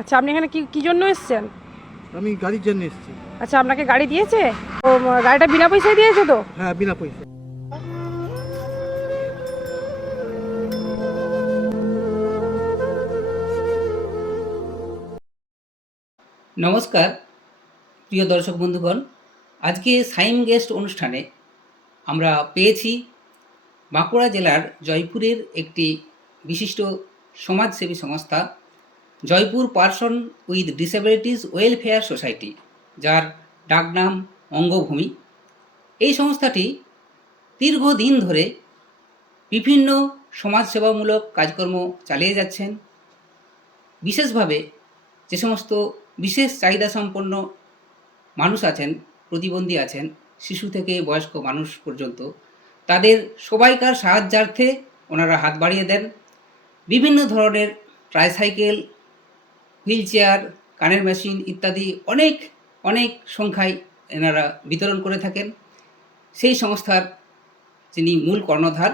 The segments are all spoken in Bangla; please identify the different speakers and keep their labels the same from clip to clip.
Speaker 1: আচ্ছা আপনি এখানে কি কি জন্য এসেছেন?
Speaker 2: আমি গাড়ির জন্য এসেছি।
Speaker 1: আচ্ছা আপনাকে গাড়ি দিয়েছে? ও গাড়িটা বিনা পয়সায় দিয়েছে তো?
Speaker 2: হ্যাঁ বিনা পয়সা
Speaker 3: নমস্কার প্রিয় দর্শক বন্ধুগণ। আজকে সাইম গেস্ট অনুষ্ঠানে আমরা পেয়েছি বাঁকুড়া জেলার জয়পুরের একটি বিশিষ্ট সমাজসেবী সংস্থা Jaipur person with disabilities welfare society, যার ডাকনাম অঙ্গভূমি। এই সংস্থাটি দীর্ঘদিন ধরে বিভিন্ন সমাজসেবামূলক কাজকর্ম চালিয়ে যাচ্ছেন। বিশেষভাবে যে সমস্ত বিশেষ চাহিদা সম্পন্ন মানুষ আছেন, প্রতিবন্ধী আছেন, শিশু থেকে বয়স্ক মানুষ পর্যন্ত, তাদের সবাইকার সাহায্যার্থে ওনারা হাত বাড়িয়ে দেন। বিভিন্ন ধরনের ট্রাইসাইকেল হুইল চেয়ার কানের মেশিন ইত্যাদি অনেক অনেক সংখ্যায় এনারা বিতরণ করে থাকেন। সেই সংস্থার যিনি মূল কর্ণধার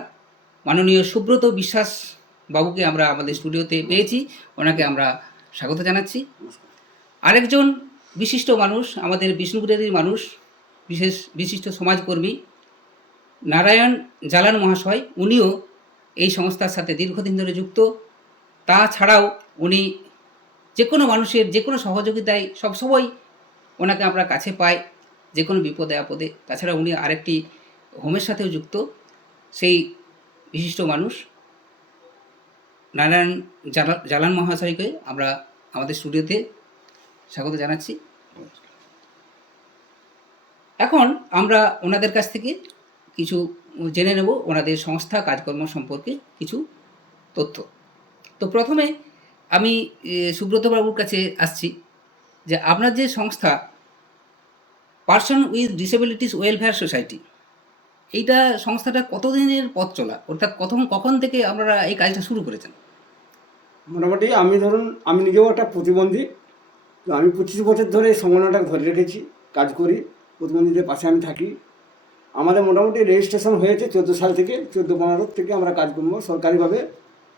Speaker 3: মাননীয় সুব্রত বিশ্বাস বাবুকে আমরা আমাদের স্টুডিওতে পেয়েছি। ওনাকে আমরা স্বাগত জানাচ্ছি। আরেকজন বিশিষ্ট মানুষ আমাদের বিষ্ণুপুরেরই মানুষ বিশেষ বিশিষ্ট সমাজকর্মী নারায়ণ জালান মহাশয় উনিও এই সংস্থার সাথে দীর্ঘদিন ধরে যুক্ত। তাছাড়াও উনি যে কোনো মানুষের যে কোনো সহযোগিতায় সবসময় ওনাকে আমরা কাছে পাই যে কোনো বিপদে আপদে। তাছাড়া উনি আরেকটি হোমের সাথেও যুক্ত। সেই বিশিষ্ট মানুষ নারায়ণ জালা- জালান মহাশয়কে আমরা আমাদের স্টুডিওতে স্বাগত জানাচ্ছি। এখন আমরা ওনাদের কাছ থেকে কিছু জেনে নেব, ওনাদের সংস্থা কাজকর্ম সম্পর্কে কিছু তথ্য। তো প্রথমে আমি এ, সুব্রতবাবুর কাছে আসছি যে আপনার যে সংস্থা person with disabilities welfare society এইটা সংস্থাটা কতদিনের পথ চলা? অর্থাৎ কখন কখন থেকে আপনারা এই কাজটা শুরু করেছেন?
Speaker 4: মোটামুটি আমি ধরুন আমি নিজেও একটা প্রতিবন্ধী। তো আমি পঁচিশ বছর ধরে সংগঠনটা ধরে রেখেছি কাজ করি প্রতিবন্ধীদের পাশে আমি থাকি। আমাদের মোটামুটি রেজিস্ট্রেশন হয়েছে চোদ্দ সাল থেকে চোদ্দ পনেরো থেকে আমরা কাজ করব সরকারিভাবে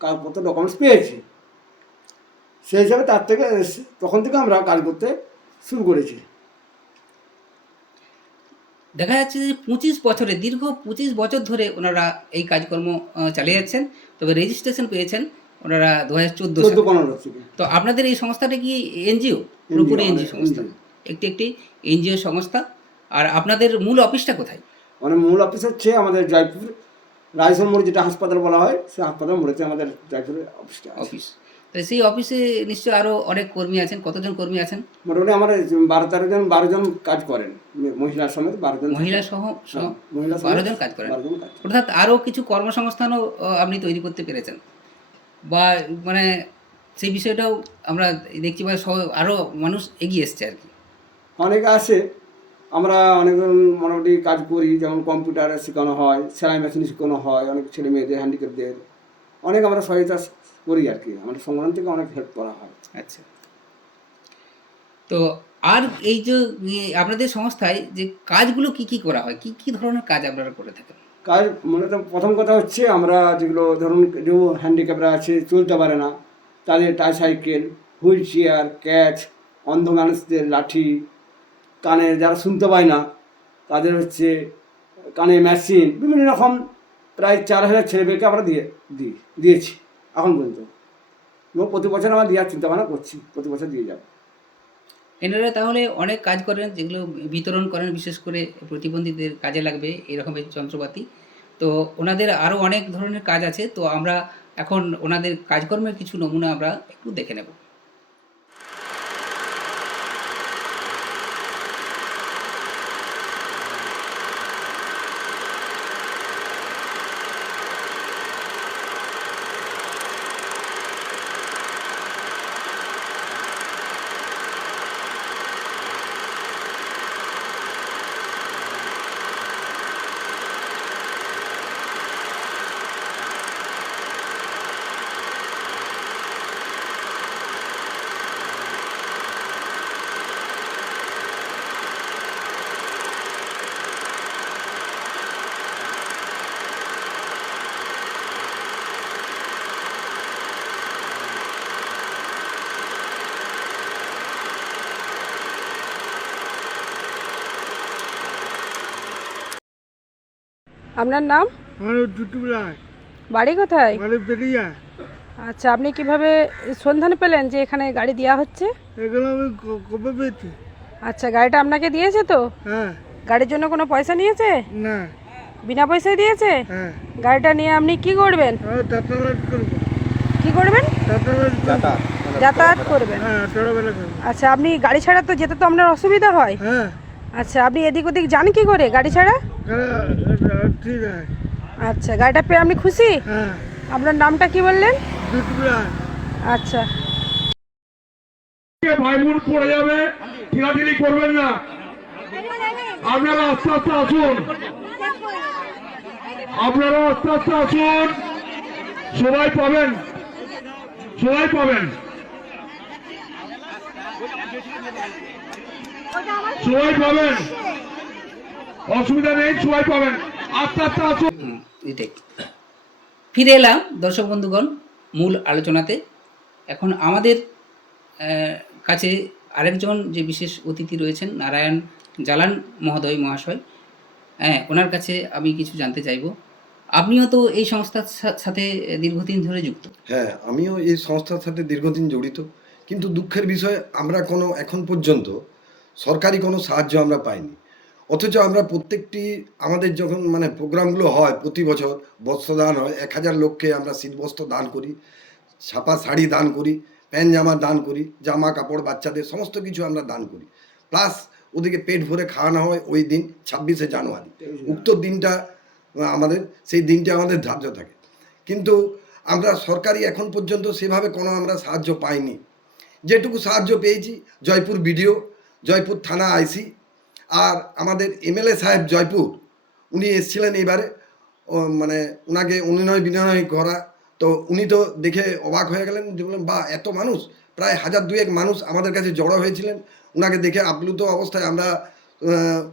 Speaker 4: কাগজপত্র ডকুমেন্টস পেয়েছি। সেই হিসাবে তার থেকে তখন থেকে আমরা কাজ করতে শুরু করেছি।
Speaker 3: দেখা যাচ্ছে যে পঁচিশ বছরে দীর্ঘ পঁচিশ বছর ধরে ওনারা এই কাজকর্ম চালিয়ে যাচ্ছেন। তবে রেজিস্ট্রেশন পেয়েছেন ওনারা দু হাজার চোদ্দ তো আপনাদের এই সংস্থাটা কি এনজিও? পুরোপুরি এনজিও সংস্থা। একটি একটি এনজিও সংস্থা। আর আপনাদের মূল অফিসটা কোথায়?
Speaker 4: মানে মূল অফিস হচ্ছে আমাদের জয়পুর রায়সন মোড় যেটা হাসপাতাল বলা হয় সেই হাসপাতাল মোড়েতে আমাদের জয়পুরের অফিসটা
Speaker 3: অফিস। তো সেই অফিসে নিশ্চয়ই আরও অনেক কর্মী আছেন কতজন কর্মী আছেন?
Speaker 4: মোটামুটি আমার বারো তেরো জন বারো জন কাজ করেন মহিলা সমেত বারো জন।
Speaker 3: মহিলা সহ
Speaker 4: হ্যাঁ, মহিলা
Speaker 3: বারো জন কাজ করেন। অর্থাৎ আরও কিছু কর্মসংস্থানও আপনি তৈরি করতে পেরেছেন। বা মানে সেই বিষয়টাও আমরা দেখছি বা আরও মানুষ এগিয়ে এসছে আর কি।
Speaker 4: অনেকে আছে আমরা অনেকজন মোটামুটি কাজ করি যেমন কম্পিউটার শেখানো হয় সেলাই মেশিন শেখানো হয় অনেক ছেলে মেয়েদের হ্যান্ডিক্যাপদের অনেক আমরা সহায়তা করি আর কি। আমাদের সংগঠন থেকে অনেক হেল্প করা হয়।
Speaker 3: আচ্ছা। তো আর এই যে ইয়ে, আপনাদের সংস্থায় যে কাজগুলো কি কি করা হয়? কি কি ধরনের কাজ আপনারা করে থাকেন?
Speaker 4: কাজ মূলত প্রথম কথা হচ্ছে আমরা যেগুলো ধরুন যে হ্যান্ডিক্যাপরা আছে চলতে পারে না তাদের tricycle wheelchair catch অন্ধ মানুষদের লাঠি কানে যারা শুনতে পায় না তাদের হচ্ছে কানে মেশিন বিভিন্ন রকম প্রায় চার হাজার ছেলেমেয়েকে আমরা দিয়ে দিই দিয়েছি। এখন পর্যন্ত। এবং প্রতি বছর আমরা দেওয়ার চিন্তা ভাবনা করছি, প্রতি বছর দিয়ে যাব।
Speaker 3: এনারা তাহলে অনেক কাজ করেন, যেগুলো বিতরণ করেন, বিশেষ করে প্রতিবন্ধীদের কাজে লাগবে এরকমের যন্ত্রপাতি। তো ওনাদের আরও অনেক ধরনের কাজ আছে, তো আমরা এখন ওনাদের কাজকর্মের কিছু নমুনা আমরা একটু দেখে নেব।
Speaker 1: আপনার নাম? বাড়ি কোথায়?
Speaker 2: মানে
Speaker 1: আচ্ছা আপনি কীভাবে সন্ধান পেলেন যে এখানে গাড়ি দেওয়া হচ্ছে?
Speaker 2: এগুলো আমি ক- কবে পেয়েছি?
Speaker 1: আচ্ছা গাড়িটা আপনাকে দিয়েছে তো?
Speaker 2: হ্যাঁ।
Speaker 1: গাড়ির জন্য কোনো পয়সা নিয়েছে?
Speaker 2: না।
Speaker 1: বিনা পয়সায় দিয়েছে?
Speaker 2: হ্যাঁ।
Speaker 1: গাড়িটা নিয়ে আপনি কি করবেন?
Speaker 2: করব।
Speaker 1: কি করবেন?
Speaker 2: যাতায়াত
Speaker 1: যাতায়াত করবেন।
Speaker 2: হ্যাঁ
Speaker 1: আচ্ছা আপনি গাড়ি ছাড়া তো যেতে তো আপনার অসুবিধা হয়।
Speaker 2: হ্যাঁ।
Speaker 1: আচ্ছা আপনি এদিক ওদিক যান কি করে গাড়ি ছাড়া? আচ্ছা গাড়িটা পেয়ে আপনি খুশি?
Speaker 2: হ্যাঁ।
Speaker 1: আপনার নামটা কি বললেন? আচ্ছা।
Speaker 5: পড়ে যাবে ঠিকাঠিলি করবেন না। আপনারা আস্তে আস্তে আসুন। আপনারা আস্তে আস্তে আসুন। সবাই পাবেন। সবাই পাবেন। সবাই পাবেন অসুবিধা নেই সবাই পাবেন আস্তে আস্তে আসুন
Speaker 3: ফিরে এলাম দর্শক বন্ধুগণ মূল আলোচনাতে। এখন আমাদের আহ, কাছে আরেকজন যে বিশেষ অতিথি রয়েছেন নারায়ণ জালান মহোদয় মহাশয়। হ্যাঁ ওনার কাছে আমি কিছু জানতে চাইব। আপনিও তো এই সংস্থার সা- সাথে দীর্ঘদিন ধরে যুক্ত।
Speaker 6: হ্যাঁ আমিও এই সংস্থার সাথে দীর্ঘদিন জড়িত। কিন্তু দুঃখের বিষয় আমরা কোনো এখন পর্যন্ত সরকারি কোনো সাহায্য আমরা পাইনি। অথচ আমরা প্রত্যেকটি, আমাদের যখন মানে প্রোগ্রামগুলো হয় প্রতি বছর বস্ত্রদান হয়, এক হাজার লোককে আমরা শীতবস্ত্র দান করি, ছাপা শাড়ি দান করি, প্যান্ট জামা দান করি, জামা কাপড় বাচ্চাদের সমস্ত কিছু আমরা দান করি। প্লাস ওদেরকে পেট ভরে খাওয়ানো হয় ওই দিন, ছাব্বিশে জানুয়ারি। উক্ত দিনটা আমাদের, সেই দিনটা আমাদের ধার্য থাকে। কিন্তু আমরা সরকারি এখন পর্যন্ত সেভাবে কোনো আমরা সাহায্য পাইনি। যেটুকু সাহায্য পেয়েছি, জয়পুর বিডিও জয়পুর থানা আইসি। আর আমাদের এমএলএ সাহেব জয়পুর, উনি এসেছিলেন এবারে মানে ওনাকে অনুনয় বিনয় করা, তো উনি তো দেখে অবাক হয়ে গেলেন যে বললেন বা এত মানুষ, প্রায় হাজার দুয়েক মানুষ আমাদের কাছে জড়ো হয়েছিলেন। ওনাকে দেখে আপ্লুত অবস্থায় আমরা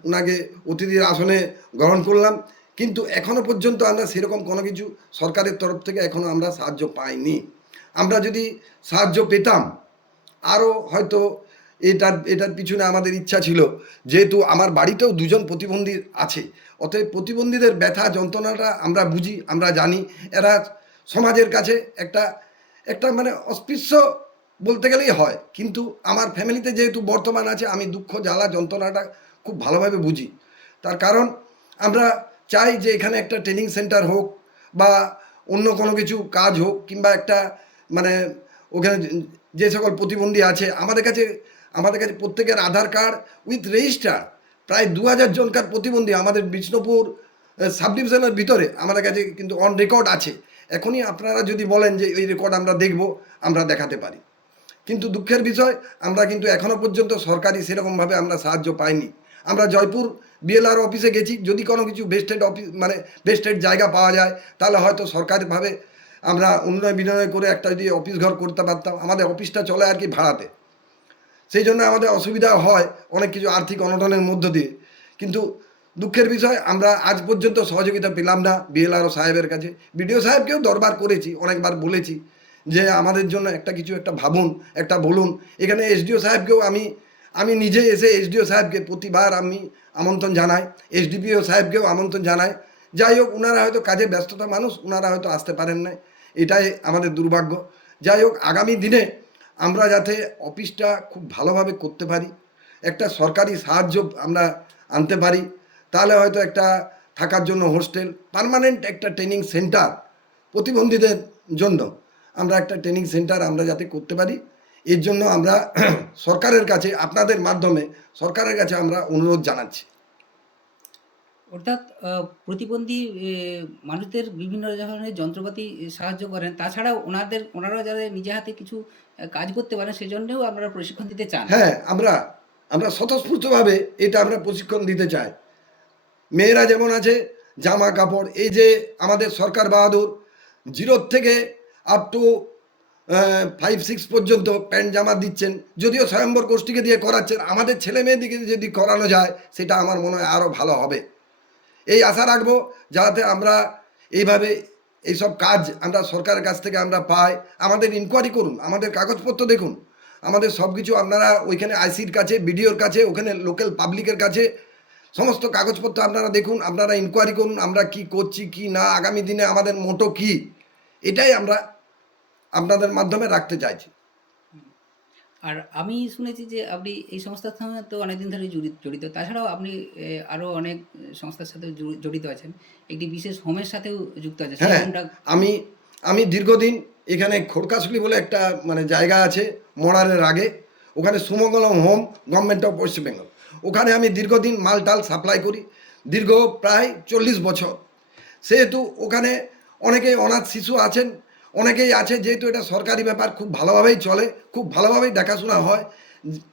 Speaker 6: ওনাকে অতিথির আসনে গ্রহণ করলাম। কিন্তু এখনও পর্যন্ত আমরা সেরকম কোনো কিছু সরকারের তরফ থেকে এখনও আমরা সাহায্য পাইনি। আমরা যদি সাহায্য পেতাম আরও হয়তো এটার এটার পিছনে আমাদের ইচ্ছা ছিল। যেহেতু আমার বাড়িতেও দুজন প্রতিবন্ধী আছে, অতএব প্রতিবন্ধীদের ব্যথা যন্ত্রণাটা আমরা বুঝি, আমরা জানি। এরা সমাজের কাছে একটা একটা মানে অস্পৃশ্য বলতে গেলেই হয়। কিন্তু আমার ফ্যামিলিতে যেহেতু বর্তমান আছে, আমি দুঃখ, জ্বালা, যন্ত্রণাটা খুব ভালোভাবে বুঝি। তার কারণ আমরা চাই যে এখানে একটা ট্রেনিং সেন্টার হোক বা অন্য কোনো কিছু কাজ হোক, কিংবা একটা মানে ওখানে যে- সকল প্রতিবন্ধী আছে, আমাদের কাছে আমাদের কাছে প্রত্যেকের আধার কার্ড উইথ রেজিস্টার। প্রায় দু হাজার জনকার প্রতিবন্ধী আমাদের বিষ্ণুপুর সাব ডিভিশনের ভিতরে আমাদের কাছে কিন্তু অন রেকর্ড আছে। এখনই আপনারা যদি বলেন যে এই রেকর্ড আমরা দেখব, আমরা দেখাতে পারি। কিন্তু দুঃখের বিষয়, আমরা কিন্তু এখনও পর্যন্ত সরকারি সেরকমভাবে আমরা সাহায্য পাইনি। আমরা জয়পুর বিএলআর অফিসে গেছি, যদি কোনো কিছু বেস্টেড অফিস মানে বেস্টেড জায়গা পাওয়া যায়, তাহলে হয়তো সরকারিভাবে আমরা উন্নয়ন বিনয় করে একটা যদি অফিস ঘর করতে পারতাম, আমাদের অফিসটা চলে আর কি ভাড়াতে। সেই জন্য আমাদের অসুবিধা হয় অনেক কিছু আর্থিক অনটনের মধ্য দিয়ে। কিন্তু দুঃখের বিষয়, আমরা আজ পর্যন্ত সহযোগিতা পেলাম না বিএলআরও সাহেবের কাছে। বিডিও সাহেবকেও দরবার করেছি, অনেকবার বলেছি যে আমাদের জন্য একটা কিছু একটা ভাবুন, একটা বলুন। এখানে এসডিও সাহেবকেও আমি আমি নিজে এসে এসডিও সাহেবকে প্রতিবার আমি আমন্ত্রণ জানাই এসডিপিও সাহেবকেও আমন্ত্রণ জানাই। যাই হোক ওনারা হয়তো কাজে ব্যস্ততা মানুষ ওনারা হয়তো আসতে পারেন না এটাই আমাদের দুর্ভাগ্য। যাই হোক, আগামী দিনে আমরা যাতে অফিসটা খুব ভালোভাবে করতে পারি, একটা সরকারি সাহায্য আমরা আনতে পারি, তাহলে হয়তো একটা থাকার জন্য হোস্টেল, পার্মানেন্ট একটা ট্রেনিং সেন্টার প্রতিবন্ধীদের জন্য আমরা একটা ট্রেনিং সেন্টার আমরা যাতে করতে পারি। এর জন্য আমরা সরকারের কাছে, আপনাদের মাধ্যমে সরকারের কাছে আমরা অনুরোধ জানাচ্ছি।
Speaker 3: অর্থাৎ প্রতিবন্ধী মানুষদের বিভিন্ন ধরনের যন্ত্রপাতি সাহায্য করেন। তাছাড়াও ওনাদের ওনারা যারা নিজে হাতে কিছু কাজ করতে পারেন, সেজন্যও আপনারা প্রশিক্ষণ দিতে চান।
Speaker 6: হ্যাঁ আমরা আমরা স্বতঃস্ফূর্তভাবে এটা আমরা প্রশিক্ষণ দিতে চাই। মেয়েরা যেমন আছে জামা কাপড় এই যে আমাদের সরকার বাহাদুর জিরোর থেকে আপ টু ফাইভ সিক্স পর্যন্ত প্যান্ট জামা দিচ্ছেন। যদিও স্বয়ম্বর গোষ্ঠীকে দিয়ে করাচ্ছেন, আমাদের ছেলে মেয়েদিকে যদি করানো যায়, সেটা আমার মনে হয় আরও ভালো হবে। এই আশা রাখব যাতে আমরা এইভাবে এইসব কাজ আমরা সরকারের কাছ থেকে আমরা পাই। আমাদের ইনকোয়ারি করুন, আমাদের কাগজপত্র দেখুন। আমাদের সব কিছু আপনারা ওইখানে আইসির কাছে বিডিওর কাছে, ওখানে লোকাল পাবলিকের কাছে, সমস্ত কাগজপত্র আপনারা দেখুন, আপনারা ইনকোয়ারি করুন, আমরা কি করছি, কি না, আগামী দিনে আমাদের মোটো কি, এটাই আমরা আপনাদের মাধ্যমে রাখতে চাইছি।
Speaker 3: আর আমি শুনেছি যে আপনি এই সংস্থার সঙ্গে তো অনেকদিন ধরে জড়ি- জড়িত। তাছাড়াও আপনি আরও অনেক সংস্থার সাথে জড়ি- জড়িত আছেন। একটি বিশেষ হোমের সাথেও যুক্ত আছেন। সেই
Speaker 6: হ্যাঁ আমি আমি দীর্ঘদিন এখানে খোরকাশুলি বলে একটা মানে জায়গা আছে মরারের আগে। ওখানে Sumangalam home government of West Bengal ওখানে আমি দীর্ঘদিন মাল টাল সাপ্লাই করি। দীর্ঘ প্রায় চল্লিশ বছর। সেহেতু ওখানে অনেকে অনাথ শিশু আছেন। অনেকেই আছে, যেহেতু এটা সরকারি ব্যাপার, খুব ভালোভাবেই চলে, খুব ভালোভাবেই দেখাশোনা হয়,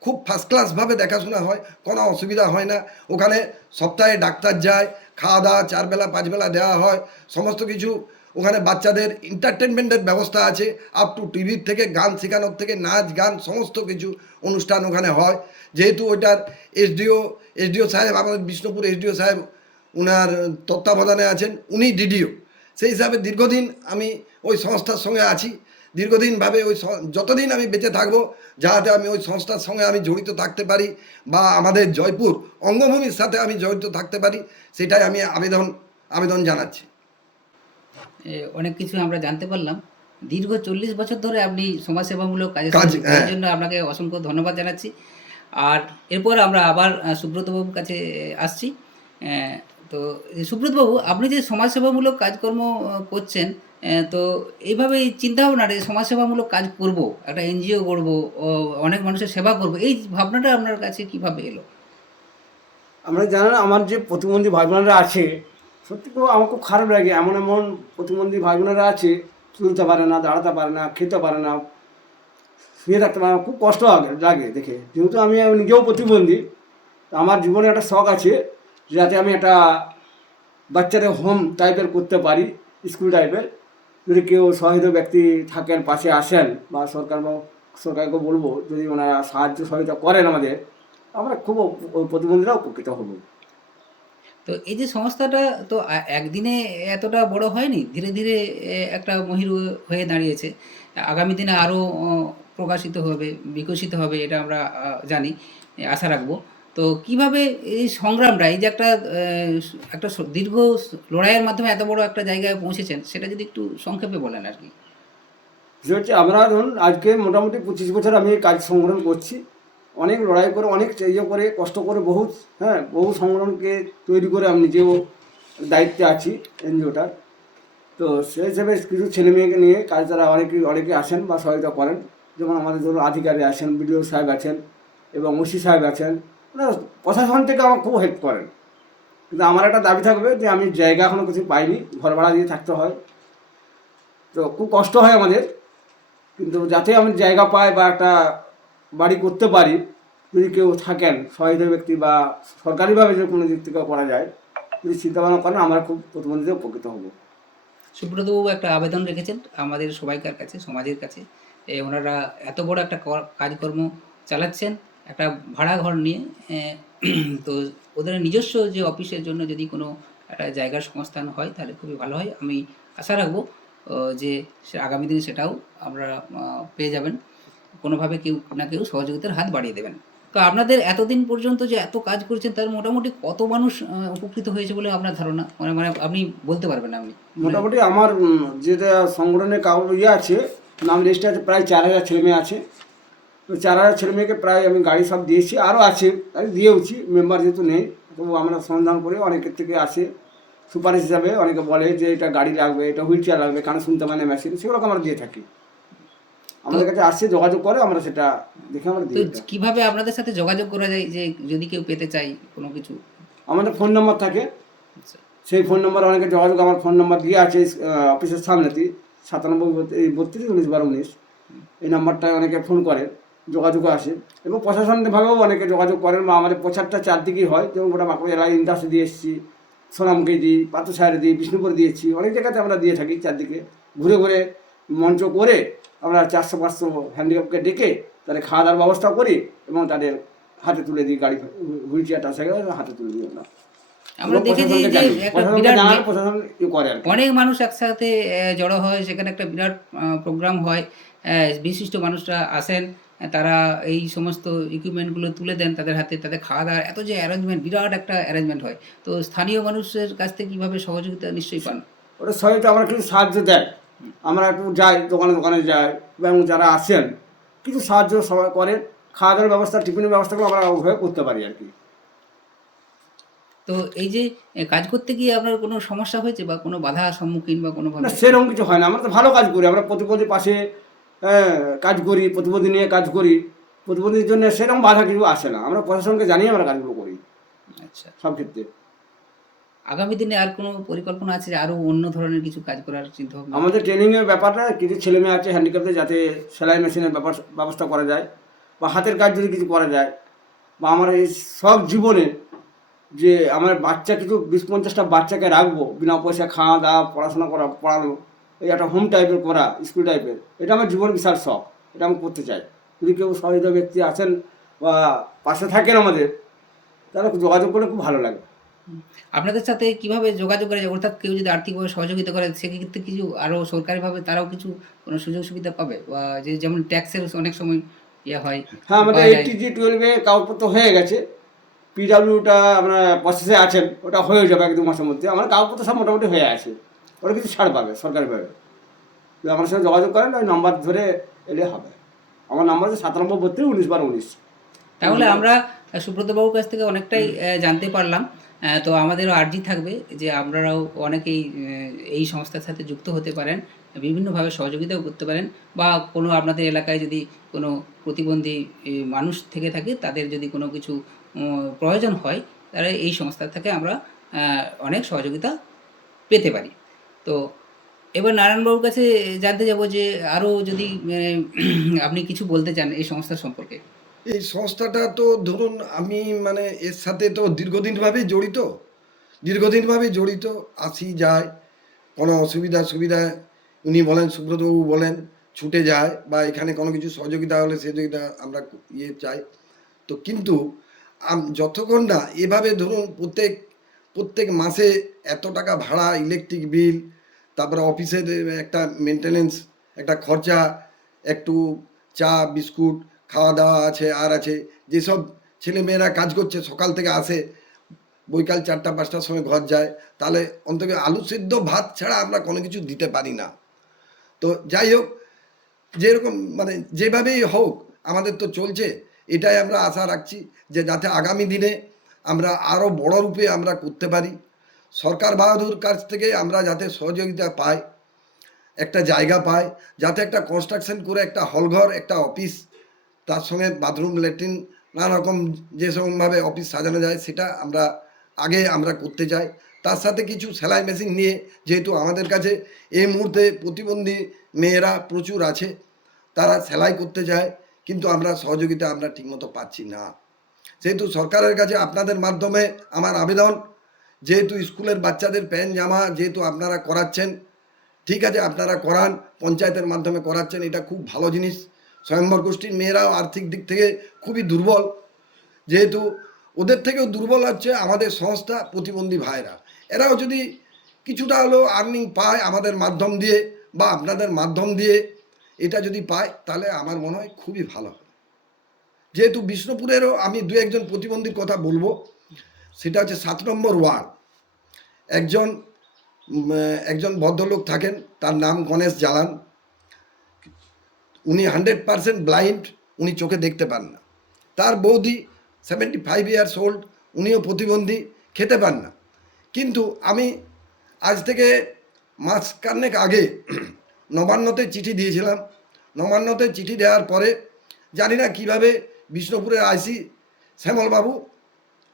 Speaker 6: খুব ফার্স্ট ক্লাসভাবে দেখাশোনা হয়, কোনো অসুবিধা হয় না। ওখানে সপ্তাহে ডাক্তার যায়, খাওয়া দাওয়া চারবেলা পাঁচবেলা দেওয়া হয়, সমস্ত কিছু। ওখানে বাচ্চাদের এন্টারটেনমেন্টের ব্যবস্থা আছে আপ টু টিভির থেকে, গান শেখানোর থেকে, নাচ, গান, সমস্ত কিছু অনুষ্ঠান ওখানে হয়। যেহেতু ওইটার এসডিও এসডিও সাহেব আমাদের বিষ্ণুপুর এসডিও সাহেব ওনার তত্ত্বাবধানে আছেন, উনি ডিডিও সেই হিসাবে দীর্ঘদিন আমি ওই সংস্থার সঙ্গে আছি। দীর্ঘদিনভাবে ওই যতদিন আমি বেঁচে থাকব যাতে আমি ওই সংস্থার সঙ্গে আমি জড়িত থাকতে পারি বা আমাদের জয়পুর অঙ্গভূমির সাথে আমি জড়িত থাকতে পারি সেটাই আমি আবেদন আবেদন জানাচ্ছি।
Speaker 3: অনেক কিছু আমরা জানতে পারলাম। দীর্ঘ চল্লিশ বছর ধরে আপনি সমাজসেবামূলক কাজের
Speaker 6: হ্যাঁ।
Speaker 3: জন্য আপনাকে অসংখ্য ধন্যবাদ জানাচ্ছি। আর এরপর আমরা আবার সুব্রতবাবুর কাছে আসছি। তো সুব্রতবাবু আপনি যে সমাজসেবামূলক কাজকর্ম করছেন তো এইভাবে এই চিন্তাভাবনাটা যে সমাজসেবামূলক কাজ করব, একটা এনজিও করব অনেক মানুষের সেবা করব, এই ভাবনাটা আপনার কাছে কীভাবে এলো?
Speaker 4: আমরা জানেন আমার যে প্রতিবন্ধী ভাই বোনেরা আছে, সত্যি তো আমার খুব খারাপ লাগে, এমন এমন প্রতিবন্ধী ভাই বোনেরা আছে চলতে পারে না, দাঁড়াতে পারে না, খেতে পারে না, শুয়ে থাকতে পারে না, খুব কষ্ট লাগে দেখে। যেহেতু আমি নিজেও প্রতিবন্ধী আমার জীবনে একটা শখ আছে, যাতে আমি একটা বাচ্চাদের হোম টাইপের করতে পারি স্কুল টাইপের যদি কেউ সহায়তা ব্যক্তি থাকেন, পাশে আসেন বা সরকার সরকারকে বলব, যদি ওনারা সাহায্য সহায়তা করেন আমাদের, আমরা খুব প্রতিবন্ধীরা উপকৃত হব।
Speaker 3: তো এই যে সংস্থাটা তো একদিনে এতটা বড় হয়নি, ধীরে ধীরে একটা মহিরু হয়ে দাঁড়িয়েছে। আগামী দিনে আরও প্রকাশিত হবে, বিকশিত হবে, এটা আমরা জানি, আশা রাখব। তো কীভাবে এই সংগ্রামটা, এই যে একটা একটা দীর্ঘ লড়াইয়ের মাধ্যমে এত বড় একটা জায়গায় পৌঁছেছেন, সেটা যদি একটু সংক্ষেপে বলেন আর কি।
Speaker 4: হচ্ছে আমরা ধরুন আজকে মোটামুটি পঁচিশ বছর আমি এই কাজ সংগ্রহ করছি। অনেক লড়াই করে, অনেক ইয়ে করে, কষ্ট করে বহু হ্যাঁ বহু সংগঠনকে তৈরি করে আমি নিজেও দায়িত্বে আছি এনজিওটার তো সেই হিসেবে কিছু ছেলে মেয়েকে নিয়ে কাজ তারা অনেকে অনেকে আসেন বা সহায়তা করেন। যেমন আমাদের ধরুন আধিকারিক আছেন বিডিও সাহেব আছেন এবং ওসি সাহেব আছেন। প্রশাসন থেকে আমার খুব হেল্প করেন। কিন্তু আমার একটা দাবি থাকবে যে আমি জায়গা এখনও কিছু পাইনি, ঘর ভাড়া দিয়ে থাকতে হয়। তো খুব কষ্ট হয় আমাদের। কিন্তু যাতে আমি জায়গা পাই বা একটা বাড়ি করতে পারি, যদি কেউ থাকেন, সহায়তা ব্যক্তি বা সরকারিভাবে যে কোনো দিক থেকে করা যায়, যদি চিন্তা ভাবনা করেন, আমরা খুব প্রতিবন্ধীতে উপকৃত হব।
Speaker 3: সুব্রতবাবু একটা আবেদন রেখেছেন আমাদের সবাইকার কাছে, সমাজের কাছে। ওনারা এত বড় একটা কর- কাজকর্ম চালাচ্ছেন। একটা ভাড়া ঘর নিয়ে তো ওদের নিজস্ব যে অফিসের জন্য যদি কোনো একটা জায়গার সংস্থান হয়, তাহলে খুবই ভালো হয়। আমি আশা রাখব যে আগামী দিনে সেটাও আমরা পেয়ে যাবেন। কোনোভাবে কেউ না কেউ সহযোগিতার হাত বাড়িয়ে দেবেন। তো আপনাদের এতদিন পর্যন্ত যে এত কাজ করছেন, তার মোটামুটি কত মানুষ উপকৃত হয়েছে বলে আপনার ধারণা? মানে মানে আপনি বলতে পারবেন আপনি।
Speaker 4: মোটামুটি আমার যেটা সংগঠনের কাগজ ইয়ে আছে, নাম লিস্টে আছে, প্রায় চার হাজার ছেলে মেয়ে আছে। তো চার হাজার ছেলে মেয়েকে প্রায় আমি গাড়ি সব দিয়েছি আরও আছে আমি দিয়েওছি মেম্বার যেহেতু নেই তবু আমরা সন্ধান করে অনেকের থেকে আসে সুপারিশ হিসাবে অনেকে বলে যে এটা গাড়ি লাগবে এটা হুইল চেয়ার লাগবে কানে শুনতে মানে মেশিন সেগুলোকে আমরা দিয়ে থাকি। আমাদের কাছে আসছে যোগাযোগ করে আমরা সেটা দেখে আমরা দিই।
Speaker 3: কীভাবে আপনাদের সাথে যোগাযোগ করা যায় যে যদি কেউ পেতে চাই কোনো কিছু?
Speaker 4: আমাদের ফোন নম্বর থাকে।
Speaker 3: আচ্ছা।
Speaker 4: সেই ফোন নম্বরে অনেকে যোগাযোগ আমার ফোন নম্বর দিয়ে আছে অফিসের সামনেতেই সাতানব্বই বত্রিশ- বত্রিশ উনিশ বারো উনিশ। এই নাম্বারটায় অনেকে ফোন করে। যোগাযোগ আসে। এবং প্রশাসনিকভাবেও অনেকে যোগাযোগ করেন বা আমাদের প্রচারটা চারদিকেই হয়। যেমন গোটা বাঁকুড়া জেলায় ইন্ডাস্ট্রি দিয়ে এসেছি সোনামুখী দিই পাতুসাহারে দিই বিষ্ণুপুর দিয়েছি অনেক জায়গাতে আমরা দিয়ে থাকি চারদিকে। ঘুরে ঘুরে মঞ্চ করে আমরা চারশো পাঁচশো হ্যান্ডিক্যাপকে ডেকে তাদের খাওয়া দাওয়ার ব্যবস্থা করি এবং তাদের হাতে তুলে দিই গাড়ি হুইল চেয়ারটা সাইকেল হাতে তুলে দিই আমরা।
Speaker 3: দেখেছি যে
Speaker 4: প্রশাসন।
Speaker 3: অনেক মানুষ একসাথে জড়ো হয়। সেখানে একটা বিরাট প্রোগ্রাম হয়। বিশিষ্ট মানুষরা আসেন। তারা এই সমস্ত ইকুইপমেন্টগুলো তুলে দেন তাদের হাতে তাদের খাওয়া দাওয়ার এত যে অ্যারেঞ্জমেন্ট বিরাট একটা অ্যারেঞ্জমেন্ট হয়। তো স্থানীয় মানুষের কাছ থেকে কীভাবে সহযোগিতা নিশ্চয়ই পান?
Speaker 4: ওটা সবাইকে আমরা কিছু সাহায্য দেয়। আমরা একটু যাই দোকানে দোকানে যাই এবং যারা আসেন কিছু সাহায্য সবাই করেন। খাওয়া দাওয়ার ব্যবস্থা টিফিনের ব্যবস্থাগুলো আমরা ওভাবে করতে পারি আর কি।
Speaker 3: তো এই যে কাজ করতে গিয়ে আপনার কোনো সমস্যা হয়েছে বা কোনো বাধা সম্মুখীন বা
Speaker 4: কোনো সেরকম কিছু হয় না। আমরা তো ভালো কাজ করি। আমরা প্রতিপদীর পাশে হ্যাঁ, কাজ করি প্রতিপদী নিয়ে কাজ করি। প্রতিপদীর জন্য সেরকম বাধা কিছু আসে না। আমরা প্রশাসনকে জানিয়ে আমরা কাজগুলো করি।
Speaker 3: আচ্ছা।
Speaker 4: সব ক্ষেত্রে।
Speaker 3: আগামী দিনে আর কোনো পরিকল্পনা আছে যে আরও অন্য ধরনের কিছু কাজ করার চিন্তা
Speaker 4: আমাদের ট্রেনিংয়ের ব্যাপারটা কিছু ছেলে মেয়ে আছে হ্যান্ডিক্যাপদের যাতে সেলাই মেশিনের ব্যাপার ব্যবস্থা করা যায় বা হাতের কাজ যদি কিছু করা যায় বা আমার এই সব জীবনে যে আমার বাচ্চা কিছু বিশ পঞ্চাশটা বাচ্চাকে রাখব বিনা পয়সা খাওয়া দাওয়া পড়াশোনা করা পড়ানো এই একটা হোম টাইপের করা স্কুল টাইপের এটা আমার জীবন বিশাল শখ এটা আমি করতে চাই। যদি কেউ সহযোগিতা ব্যক্তি আছেন বা পাশে থাকেন আমাদের তাহলে যোগাযোগ করলে খুব ভালো লাগে।
Speaker 3: আপনাদের সাথে কীভাবে যোগাযোগ করা যায়? অর্থাৎ কেউ যদি আর্থিকভাবে সহযোগিতা করে সেক্ষেত্রে কিছু আরও সরকারিভাবে তারাও কিছু কোনো সুযোগ সুবিধা পাবে? বা যে যেমন ট্যাক্সের অনেক সময় ইয়ে হয়
Speaker 4: হ্যাঁ আমাদের। এইটি জি টুয়েলভে কাগজপত্র হয়ে গেছে। পিডাব্লিউটা আপনার প্রসেসে আছেন ওটা হয়ে যাবে এক দু মাসের মধ্যে। আমার কাগজপত্র সব মোটামুটি হয়ে আছে। ওটা কিছু ছাড় পাবে সরকারিভাবে। যদি আমার সঙ্গে যোগাযোগ করেন ওই নাম্বার ধরে এলে হবে। আমার নাম্বার হচ্ছে সাত নম্বর বত্রিশ উনিশ বার উনিশ।
Speaker 3: তাহলে আমরা সুব্রত বাবুর কাছ থেকে অনেকটাই জানতে পারলাম। তো আমাদেরও আর্জি থাকবে যে আপনারাও অনেকেই এই সংস্থার সাথে যুক্ত হতে পারেন বিভিন্নভাবে সহযোগিতাও করতে পারেন বা কোনো আপনাদের এলাকায় যদি কোনো প্রতিবন্ধী মানুষ থেকে থাকে তাদের যদি কোনো কিছু প্রয়োজন হয় তাহলে এই সংস্থা থেকে আমরা অনেক সহযোগিতা পেতে পারি। তো এবার নারায়ণবাবুর কাছে জানতে যাব যে আরও যদি আপনি কিছু বলতে চান এই সংস্থা সম্পর্কে।
Speaker 6: এই সংস্থাটা তো ধরুন আমি মানে এর সাথে তো দীর্ঘদিনভাবেই জড়িত। দীর্ঘদিনভাবেই জড়িত, আসি যায় কোনো অসুবিধা সুবিধা, উনি বলেন, সুব্রতবাবু বলেন, ছুটে যায় বা এখানে কোনো কিছু সহযোগিতা হলে সহযোগিতা আমরা ইয়ে চাই। তো কিন্তু যতক্ষণ না এভাবে ধরুন প্রত্যেক প্রত্যেক মাসে এত টাকা ভাড়া, ইলেকট্রিক বিল তারপরে অফিসের একটা মেনটেনেন্স একটা খরচা, একটু চা, বিস্কুট খাওয়া দাওয়া আছে, আর আছে। যেসব ছেলেমেয়েরা কাজ করছে, সকাল থেকে আসে, বৈকাল চারটা, পাঁচটার সময় ঘর যায়, তাহলে অন্তত আলু সিদ্ধ ভাত ছাড়া আমরা কোনো কিছু দিতে পারি না। তো যাই হোক, যেরকম মানে যেভাবেই হোক, আমাদের তো চলছে, এটাই আমরা আশা রাখছি যে যাতে আগামী দিনে আমরা আরও বড় রূপে আমরা করতে পারি। সরকার বাহাদুর কাছ থেকে আমরা যাতে সহযোগিতা পাই, একটা জায়গা পায় যাতে একটা কনস্ট্রাকশন করে একটা হলঘর, একটা অফিস তার সঙ্গে বাথরুম ল্যাট্রিন নানা রকম যে রকমভাবে অফিস সাজানো যায়, সেটা আমরা আগে আমরা করতে চাই। তার সাথে কিছু সেলাই মেশিন নিয়ে, যেহেতু আমাদের কাছে এই মুহূর্তে প্রতিবন্ধী মেয়েরা প্রচুর আছে, তারা সেলাই করতে চায় কিন্তু আমরা সহযোগিতা আমরা ঠিকমতো পাচ্ছি না। সেহেতু সরকারের কাছে আপনাদের মাধ্যমে আমার আবেদন যেহেতু স্কুলের বাচ্চাদের প্যান্ট জামা যেহেতু আপনারা করাচ্ছেন, ঠিক আছে, আপনারা করান, পঞ্চায়েতের মাধ্যমে করাচ্ছেন, এটা খুব ভালো জিনিস। স্বয়ম্বর গোষ্ঠীর মেয়েরাও আর্থিক দিক থেকে খুবই দুর্বল। যেহেতু ওদের থেকেও দুর্বল হচ্ছে আমাদের সংস্থা প্রতিবন্ধী ভাইরা। এরাও যদি কিছুটা হলেও আর্নিং পায় আমাদের মাধ্যম দিয়ে বা আপনাদের মাধ্যম দিয়ে, এটা যদি পায় তাহলে আমার মনে হয় খুবই ভালো যেহেতু বিষ্ণুপুরেরও আমি দু একজন প্রতিবন্ধীর কথা বলব সেটা হচ্ছে সাত নম্বর ওয়ার্ড। একজন একজন ভদ্রলোক থাকেন, তার নাম গণেশ জালান। উনি হান্ড্রেড পারসেন্ট ব্লাইন্ড, উনি চোখে দেখতে পান না। তার বৌদি সেভেন্টি ফাইভ ইয়ার্স ওল্ড, উনিও প্রতিবন্ধী, খেতে পান না। কিন্তু আমি আজ থেকে মাস কান্নেক আগে নবান্নতে চিঠি দিয়েছিলাম। নবান্নতে চিঠি দেওয়ার পরে জানি না কীভাবে বিষ্ণুপুরের আইসি শ্যামলবাবু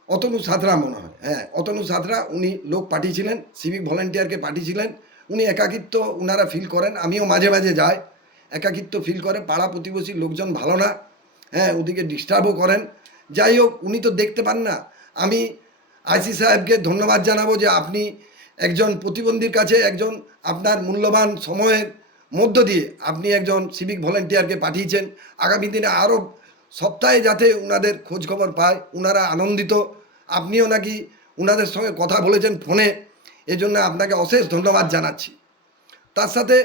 Speaker 6: অতনু সাঁতরা মনে হয়। হ্যাঁ অতনু সাঁতরা, উনি লোক পাঠিয়েছিলেন সিভিক ভলেন্টিয়ারকে পাঠিয়েছিলেন। উনি একাকিত্ব উনারা ফিল করেন, আমিও মাঝে মাঝে যাই। একাকিত্ব ফিল করে, পাড়া প্রতিবেশী লোকজন ভালো না হ্যাঁ ওদিকে ডিস্টার্বও করেন। যাই হোক, উনি তো দেখতে পান না। আমি আইসি সাহেবকে ধন্যবাদ জানাব যে আপনি একজন প্রতিবন্ধীর কাছে একজন আপনার মূল্যবান সময়ের মধ্য দিয়ে আপনি একজন সিভিক ভলেন্টিয়ারকে পাঠিয়েছেন। আগামী দিনে আরও সপ্তাহে যাতে ওনাদের খোঁজ খবর পায় ওনারা আনন্দিত। আপনিও নাকি ওনাদের সঙ্গে কথা বলেছেন ফোনে, এজন্য আপনাকে অশেষ ধন্যবাদ জানাচ্ছি। তার সাথে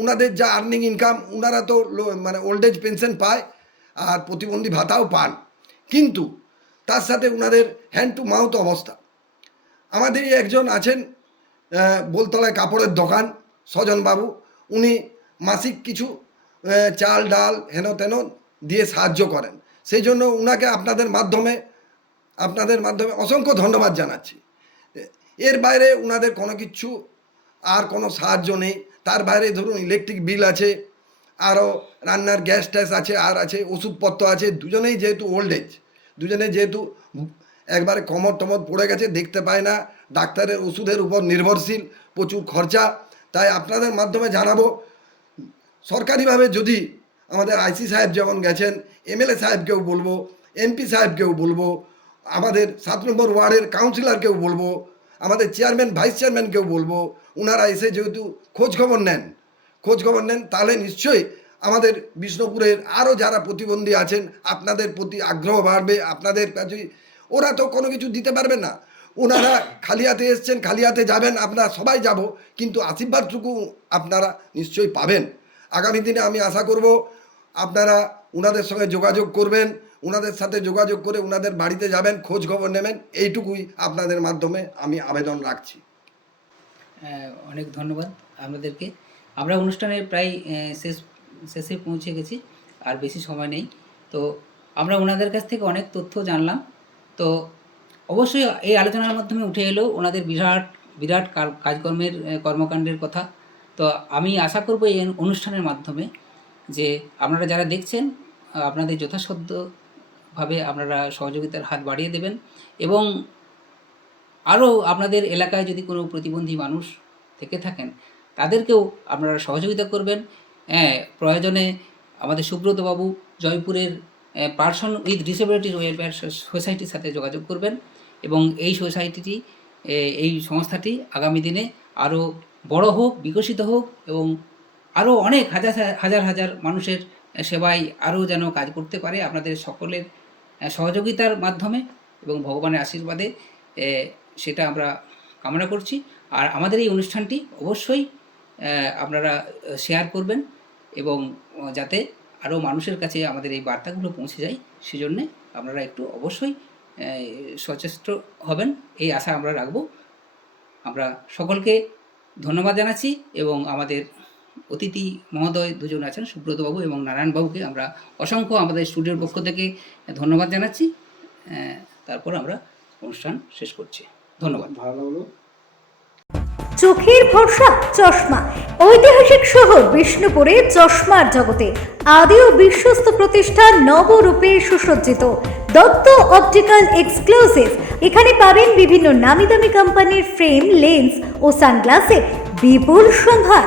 Speaker 6: ওনাদের যা আর্নিং ইনকাম ওনারা তো মানে ওল্ড এজ পেনশন পায়, আর প্রতিবন্ধী ভাতাও পান। কিন্তু তার সাথে ওনাদের হ্যান্ড টু মাউথ অবস্থা। আমাদেরই একজন আছেন বোলতলায় কাপড়ের দোকান স্বজনবাবু উনি মাসিক কিছু চাল, ডাল হেন তেন দিয়ে সাহায্য করেন। সেই জন্য ওনাকে আপনাদের মাধ্যমে আপনাদের মাধ্যমে অসংখ্য ধন্যবাদ জানাচ্ছি। এর বাইরে ওনাদের কোনো কিছু আর কোনো সাহায্য নেই। তার বাইরে ধরুন ইলেকট্রিক বিল আছে, আরও রান্নার গ্যাস ট্যাস আছে, আর আছে ওষুধপত্র আছে, দুজনেই যেহেতু ওল্ড এজ দুজনে যেহেতু একবারে কমর টমর পড়ে গেছে, দেখতে পায় না, ডাক্তারের ওষুধের উপর নির্ভরশীল, প্রচুর খরচা। তাই আপনাদের মাধ্যমে জানাব, সরকারিভাবে যদি আমাদের আইসি সাহেব যেমন গেছেন, এমএলএ সাহেবকেও বলব, এমপি সাহেবকেও বলব, আমাদের সাত নম্বর ওয়ার্ডের কাউন্সিলরকেও বলব, আমাদের চেয়ারম্যান, ভাইস চেয়ারম্যানকেও বলব ওনারা এসে যেহেতু খোঁজ খবর নেন, খোঁজ খবর নেন, তাহলে নিশ্চয়ই আমাদের বিষ্ণুপুরের আরও যারা প্রতিবন্ধী আছেন, আপনাদের প্রতি আগ্রহ বাড়বে, আপনাদের কাছে, ওরা তো কোনো কিছু দিতে পারবে না। ওনারা খালি হাতে এসছেন খালি হাতে যাবেন আপনারা সবাই যাব, কিন্তু আশীর্বাদটুকু আপনারা নিশ্চয়ই পাবেন। আগামী দিনে আমি আশা করব আপনারা ওনাদের সঙ্গে যোগাযোগ করবেন ওনাদের সাথে যোগাযোগ করে ওনাদের বাড়িতে যাবেন খোঁজ খবর নেবেন এইটুকুই আপনাদের মাধ্যমে আমি আবেদন রাখছি।
Speaker 3: আহ, অনেক ধন্যবাদ আপনাদেরকে। আমরা অনুষ্ঠানের প্রায় শেষ শেষে পৌঁছে গেছি আর বেশি সময় নেই। তো আমরা ওনাদের কাছ থেকে অনেক তথ্য জানলাম। তো অবশ্যই এই আলোচনার মাধ্যমে উঠে এলো ওনাদের বিরাট বিরাট কাজকর্মের কর্মকাণ্ডের কথা। তো আমি আশা করব এই অনুষ্ঠানের মাধ্যমে যে আপনারা যারা দেখছেন আপনাদের যথাসাধ্যভাবে আপনারা সহযোগিতার হাত বাড়িয়ে দেবেন এবং আরও আপনাদের এলাকায় যদি কোনো প্রতিবন্ধী মানুষ থেকে থাকেন, তাদেরকেও আপনারা সহযোগিতা করবেন। হ্যাঁ প্রয়োজনে আমাদের সুব্রতবাবু জয়পুরের পার্সন উইথ ডিসেবিলিটি ওয়েলফেয়ার সোসাইটির সাথে যোগাযোগ করবেন এবং এই সোসাইটিটি এই সংস্থাটি আগামী দিনে আরও বড় হোক, বিকশিত হোক এবং আরও অনেক হাজার হাজার হাজার মানুষের সেবায় আরও যেন কাজ করতে পারে আপনাদের সকলের সহযোগিতার মাধ্যমে এবং ভগবানের আশীর্বাদে সেটা আমরা কামনা করছি। আর আমাদের এই অনুষ্ঠানটি অবশ্যই আপনারা শেয়ার করবেন এবং যাতে আরও মানুষের কাছে আমাদের এই বার্তাগুলো পৌঁছে যায়, সেজন্যে আপনারা একটু অবশ্যই সচেষ্ট হবেন। এই আশা আমরা রাখব। আমরা সকলকে ধন্যবাদ জানাচ্ছি এবং আমাদের অতিথি মহোদয় দুজন আছেন সুব্রতবাবু এবং নারায়ণবাবুকে আমরা অসংখ্য আমাদের স্টুডিওর পক্ষ থেকে ধন্যবাদ জানাচ্ছি। তারপর আমরা অনুষ্ঠান শেষ করছি। ধন্যবাদ।
Speaker 4: ভালো লাগল
Speaker 7: চোখের ভরসা চশমা। ঐতিহাসিক শহর বিষ্ণুপুরে চশমার জগতে আদি ও বিশ্বস্ত প্রতিষ্ঠান নবরূপে সুসজ্জিত। Dutta optical exclusive. এখানে পাবেন বিভিন্ন নামি দামি কোম্পানির ফ্রেম লেন্স ও সানগ্লাসে বিপুল সম্ভার।